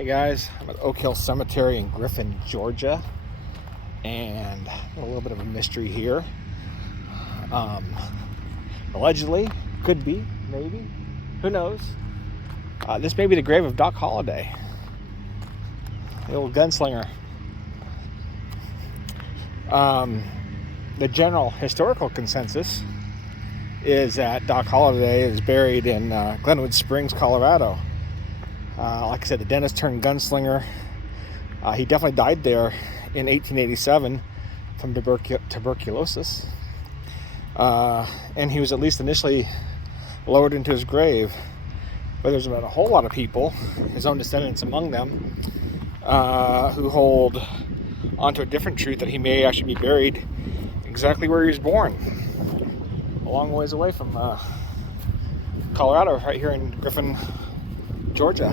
Hey guys, I'm at Oak Hill Cemetery in Griffin, Georgia, and a little bit of a mystery here. Allegedly, could be, maybe, who knows? This may be the grave of Doc Holliday, the old gunslinger. The general historical consensus is that Doc Holliday is buried in Glenwood Springs, Colorado. Like I said, the dentist turned gunslinger. He definitely died there in 1887 from tuberculosis. And he was at least initially lowered into his grave. But there's about a whole lot of people, his own descendants among them, who hold onto a different truth that he may actually be buried exactly where he was born, a long ways away from Colorado, right here in Griffin, Georgia.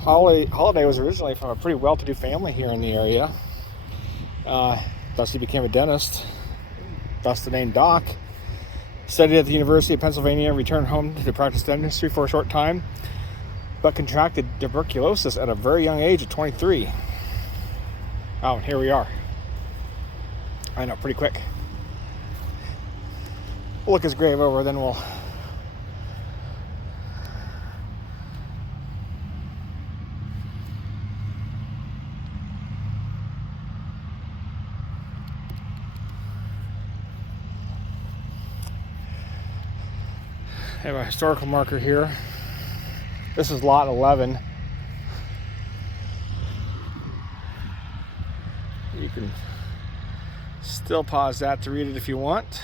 Holliday was originally from a pretty well-to-do family here in the area. Thus he became a dentist, thus the name Doc. Studied at the University of Pennsylvania, returned home to practice dentistry for a short time, but contracted tuberculosis at a very young age of 23. Oh, and here we are. I know, pretty quick. We'll look his grave over, then we'll have a historical marker here. This is lot 11. You can still pause that to read it if you want.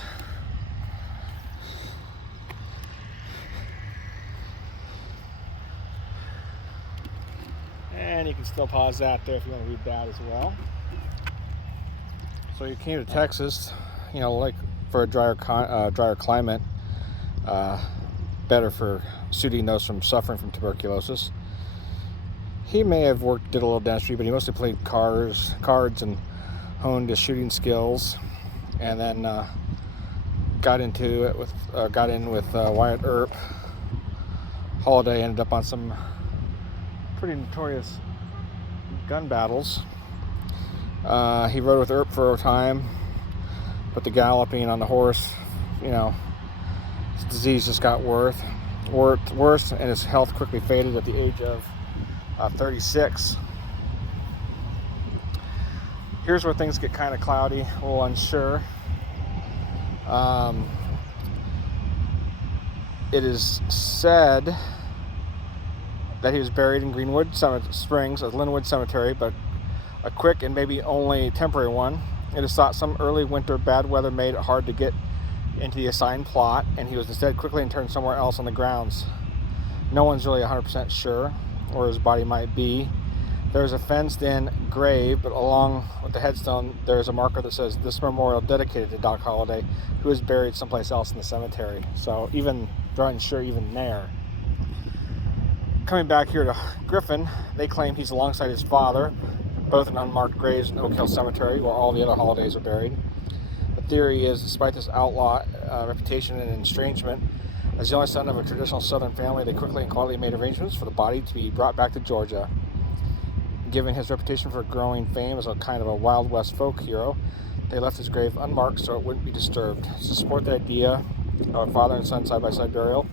And you can still pause that there if you want to read that as well. So you came to Texas, like for a drier climate, better for suiting those from suffering from tuberculosis. He may have did a little dentistry, but he mostly played cards and honed his shooting skills, and then got in with Wyatt Earp. Holliday ended up on some pretty notorious gun battles. He rode with Earp for a time, but the galloping on the horse, his disease just got worse, and his health quickly faded at the age of 36. Here's where things get kind of cloudy, a little unsure. It is said that he was buried in Greenwood Springs at Linwood Cemetery, but a quick and maybe only temporary one. It is thought some early winter bad weather made it hard to get into the assigned plot, and he was instead quickly interned somewhere else on the grounds. No one's really 100% sure where his body might be. There's a fenced-in grave, but along with the headstone, there's a marker that says, "This memorial dedicated to Doc Holliday, who is buried someplace else in the cemetery." So they're unsure even there. Coming back here to Griffin, they claim he's alongside his father, both in unmarked graves in Oak Hill Cemetery, where all the other Hollidays are buried. The theory is, despite this outlaw reputation and estrangement, as the only son of a traditional Southern family, they quickly and quietly made arrangements for the body to be brought back to Georgia. Given his reputation for growing fame as a kind of a Wild West folk hero, they left his grave unmarked so it wouldn't be disturbed. To support the idea of a father and son side-by-side burial,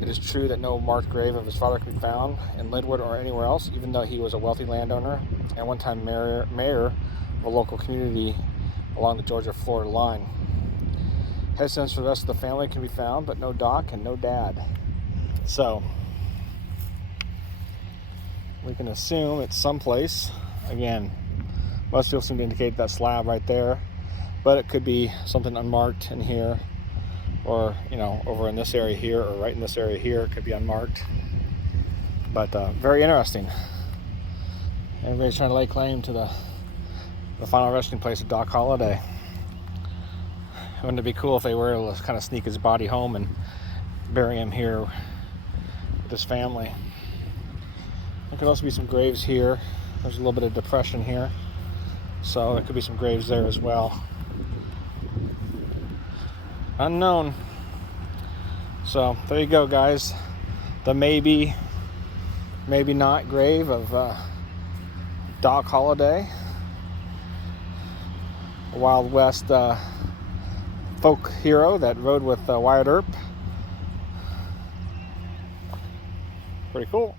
it is true that no marked grave of his father can be found in Linwood or anywhere else, even though he was a wealthy landowner and one-time mayor of a local community along the Georgia-Florida line. Headstones for the rest of the family can be found, but no Doc and no Dad. So we can assume it's someplace. Again, most people seem to indicate that slab right there, but it could be something unmarked in here, or over in this area here, or right in this area here. It could be unmarked, but very interesting. Everybody's trying to lay claim to the final resting place of Doc Holliday. Wouldn't it be cool if they were able to kind of sneak his body home and bury him here with his family? There could also be some graves here. There's a little bit of depression here, so there could be some graves there as well. Unknown. So there you go, guys. The maybe maybe not grave of Doc Holliday, a Wild West folk hero that rode with Wyatt Earp. Pretty cool.